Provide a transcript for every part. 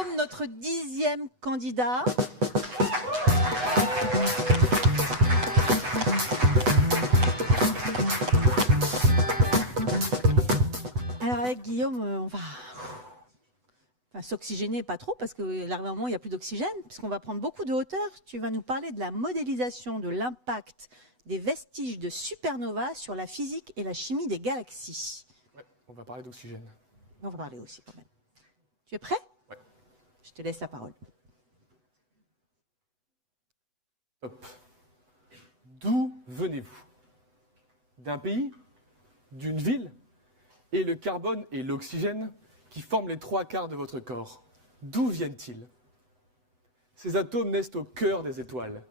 Guillaume, notre 10e candidat. Alors avec Guillaume, on va s'oxygéner pas trop parce que là vraiment il n'y a plus d'oxygène puisqu'on va prendre beaucoup de hauteur. Tu vas nous parler de la modélisation de l'impact des vestiges de supernova sur la physique et la chimie des galaxies. Ouais, on va parler d'oxygène. On va parler aussi quand même. Tu es prêt? Ouais. Je te laisse la parole. Hop. D'où venez-vous? D'un pays? D'une ville? Et le carbone et l'oxygène qui forment les 3/4 de votre corps, d'où viennent-ils? Ces atomes naissent au cœur des étoiles.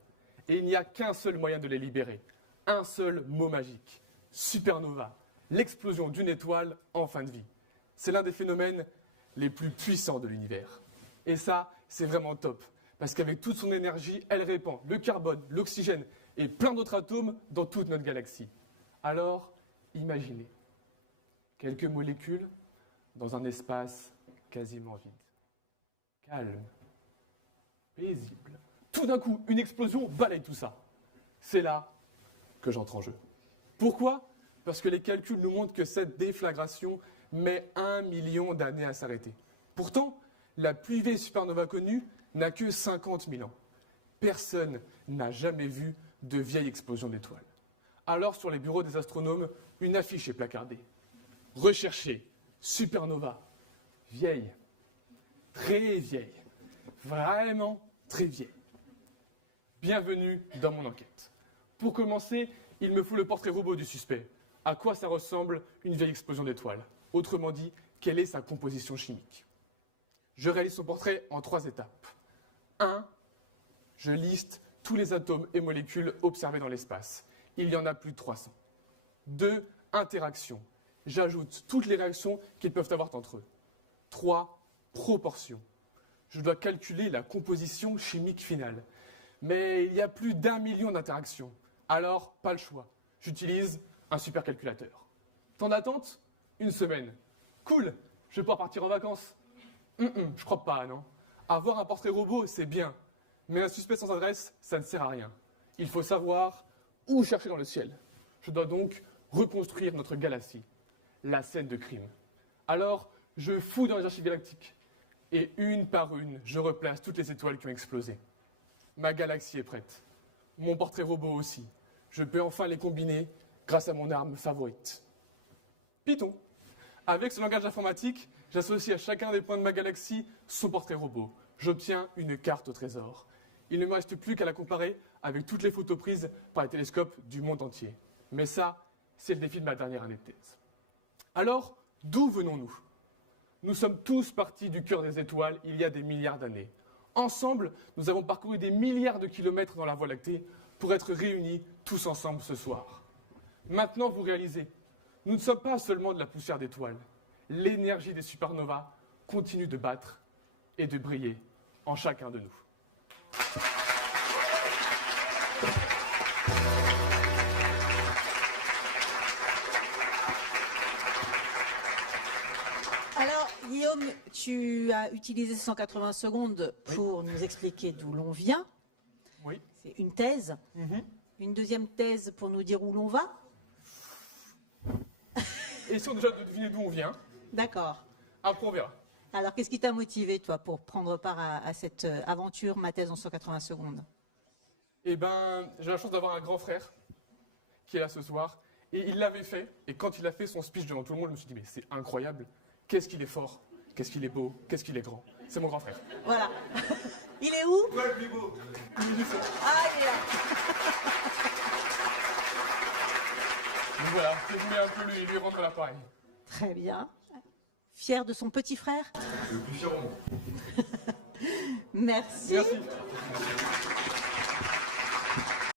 Et il n'y a qu'un seul moyen de les libérer. Un seul mot magique. Supernova. L'explosion d'une étoile en fin de vie. C'est l'un des phénomènes les plus puissants de l'univers. Et ça, c'est vraiment top. Parce qu'avec toute son énergie, elle répand le carbone, l'oxygène et plein d'autres atomes dans toute notre galaxie. Alors, imaginez. Quelques molécules dans un espace quasiment vide. Calme. Paisible. Tout d'un coup, une explosion balaye tout ça. C'est là que j'entre en jeu. Pourquoi? Parce que les calculs nous montrent que cette déflagration met 1 million d'années à s'arrêter. Pourtant, la plus vieille supernova connue n'a que 50 000 ans. Personne n'a jamais vu de vieille explosion d'étoiles. Alors, sur les bureaux des astronomes, une affiche est placardée. Recherchez supernova, vieille, très vieille, vraiment très vieille. Bienvenue dans mon enquête. Pour commencer, il me faut le portrait robot du suspect. À quoi ça ressemble une vieille explosion d'étoiles? Autrement dit, quelle est sa composition chimique? Je réalise son portrait en 3 étapes. 1. Je liste tous les atomes et molécules observés dans l'espace. Il y en a plus de 300. 2. Interaction. J'ajoute toutes les réactions qu'ils peuvent avoir entre eux. 3. Proportion. Je dois calculer la composition chimique finale. Mais il y a plus d'1 million d'interactions. Alors, pas le choix. J'utilise un supercalculateur. Temps d'attente? 1 semaine. Cool, je vais pouvoir partir en vacances. Je crois pas, non. Avoir un portrait robot, c'est bien. Mais un suspect sans adresse, ça ne sert à rien. Il faut savoir où chercher dans le ciel. Je dois donc reconstruire notre galaxie. La scène de crime. Alors, je fouille dans les archives galactiques. Et une par une, je replace toutes les étoiles qui ont explosé. Ma galaxie est prête. Mon portrait robot aussi. Je peux enfin les combiner grâce à mon arme favorite. Python. Avec ce langage informatique, j'associe à chacun des points de ma galaxie son portrait robot. J'obtiens une carte au trésor. Il ne me reste plus qu'à la comparer avec toutes les photos prises par les télescopes du monde entier. Mais ça, c'est le défi de ma dernière année de thèse. Alors, d'où venons-nous? Nous sommes tous partis du cœur des étoiles il y a des milliards d'années. Ensemble, nous avons parcouru des milliards de kilomètres dans la Voie lactée pour être réunis tous ensemble ce soir. Maintenant, vous réalisez, nous ne sommes pas seulement de la poussière d'étoiles. L'énergie des supernovas continue de battre et de briller en chacun de nous. Alors, Guillaume, tu as utilisé 180 secondes pour nous expliquer d'où l'on vient. Oui. C'est une thèse. Une deuxième thèse pour nous dire où l'on va. Essayons déjà de deviner d'où on vient. D'accord. Après, on verra. Alors, qu'est-ce qui t'a motivé, toi, pour prendre part à cette aventure, ma thèse en 180 secondes? Eh ben, j'ai la chance d'avoir un grand frère qui est là ce soir. Et il l'avait fait. Et quand il a fait son speech devant tout le monde, je me suis dit, mais c'est incroyable. Qu'est-ce qu'il est fort, qu'est-ce qu'il est beau, qu'est-ce qu'il est grand. C'est mon grand frère. Voilà. Il est où? Toi le plus beau. Ah, il est là. Donc voilà, je voulais un peu lui rendre l'appareil. Très bien. Fier de son petit frère? Le plus fier au monde. Merci. Merci.